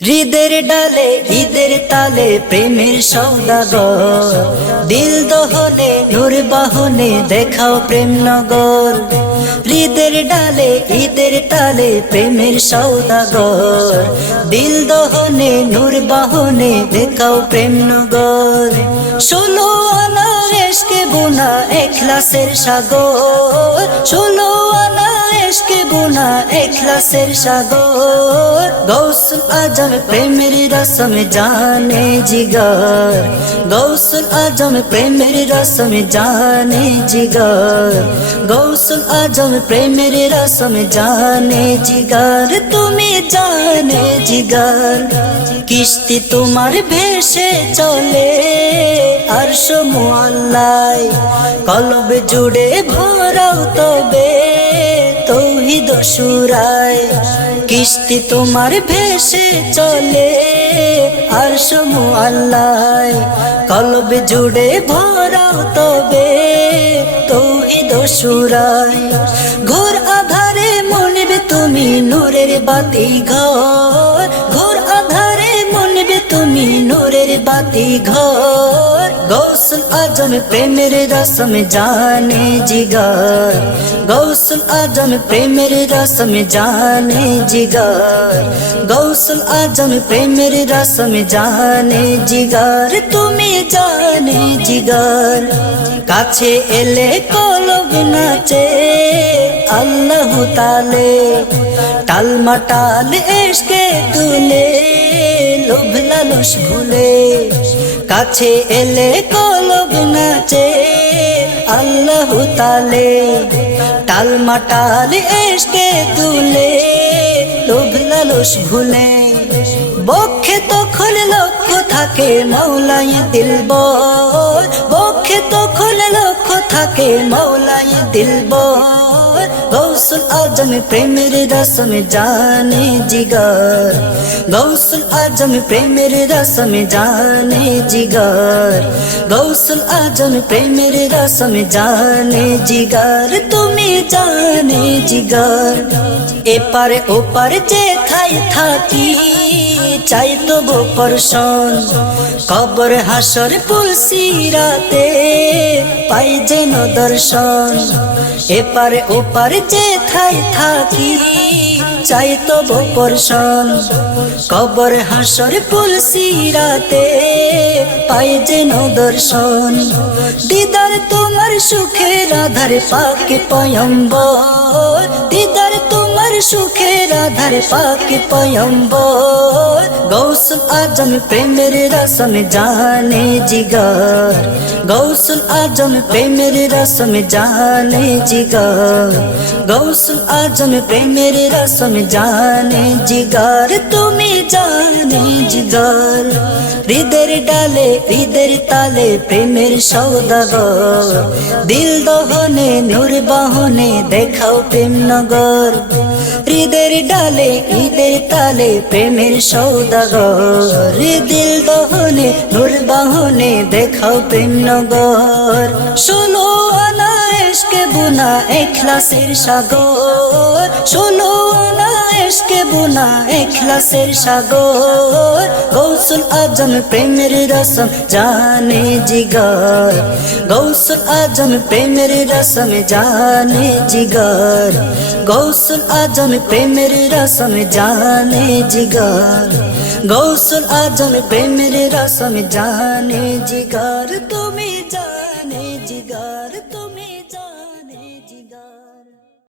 হৃদের ডালে ঈদের তালে প্রেমের সওদাগর, দিল দহনে নূর বাহনে দেখাও প্রেম নগর। হৃদের ডালে ঈদের তালে প্রেমের সওদাগর, দিল দহনে নূর বাহনে দেখাও প্রেম নগর। 16 আনা ইশকে বুনা ইখলাসের সাগর, 16 আনা ইশকে বুনা ইখলাসের সাগর। গৌসুল আজম প্রেমের রসম জানে জিগর, গৌসুল আজম প্রেমের রসম জানে জিগর, গৌসুল আজম প্রেমের রসম জানে জিগর। তুমি জানে জিগর, কিস্তি তোমার ভেসে চলে আরশ মুআল্লায়, কলব জুড়ে ভরাও তবে তৌহিদ সুরায়। কিস্তি তোমার ভেসে চলে আরশ মুআল্লায়, কলব জুড়ে ভরাও তবে তৌহিদ সুরায়। ঘোর আধারে মনবে তুমি নূরের বাতি ঘর, ঘোর আধারে মনবে তুমি নূরের বাতি ঘর। গৌসুল আজম প্রেমের রসম জানে জিগর, গৌসুল আজম প্রেমের রসম জানে জিগর, গৌসুল আজম প্রেমের রসম জানে জিগর। তুমি জানে জিগর, কাছে এলে কলব নাচে আল্লাহ তালে, টালমাটাল ইশকে তুলে লোভ লালস ভুলে। কাছে এলে কলব নাচে আল্লাহ তালে, টালমাটাল ইশকে তুলে লোভ লালস ভুলে। বক্ষে তখন লক্ষ্য থাকে মৌলাই দিলবর, বক্ষে তখন লক্ষ্য থাকে মৌলাই দিলবর। গৌসুল আজম প্রেমের রসম জানে জিগর, গৌসুল আজম প্রেমের রসম জানে জিগর, গৌসুল আজম প্রেমের রসম জানে জিগর। তুমি জানে জিগর, এপারে ওপারে যেথায় থাকি চাই তবু পরশন, কবর হাসর পুল সিরাতে পাই যেন দর্শন। এপারে ওপারে যেথায় থাকি চাই তবু পরশন, কবর হাসর পুল সিরাতে পাই যেন দর্শন। দিদার তোমার সুখের আধার পাক পয়ম্বর, দিদার তোমার সুখের আধার পাক পয়ম্বর। গৌসুল আজম প্রেমের রসম জানে জিগর, গৌসুল আজম প্রেমের রসম জানে জিগর, গৌসুল আজম প্রেমের রসম জানে জিগর। তুমি জানে জিগর, হৃদের ডালে হৃদের তালে প্রেমের সওদাগর, দিল দহনে নূর বাহনে দেখাও প্রেম নগর। হৃদের ডালে হৃদের তালে প্রেমের সওদাগর, দিল দহনে নূর বাহনে দেখাও প্রেম নগর। 16 আনা ইশকে বুনা ইখলাসের সাগর, 16 আনা ইশকে বুনা ইখলাসের সাগর। গৌসুল আজম প্রেমের রসম জানে জিগর, গৌসুল আজম প্রেমের রসম জানে জিগর, গৌসুল আজম প্রেমের রসম জানে জিগর, গৌসুল আজম প্রেমের রসম জানে জিগর। তুমি জানে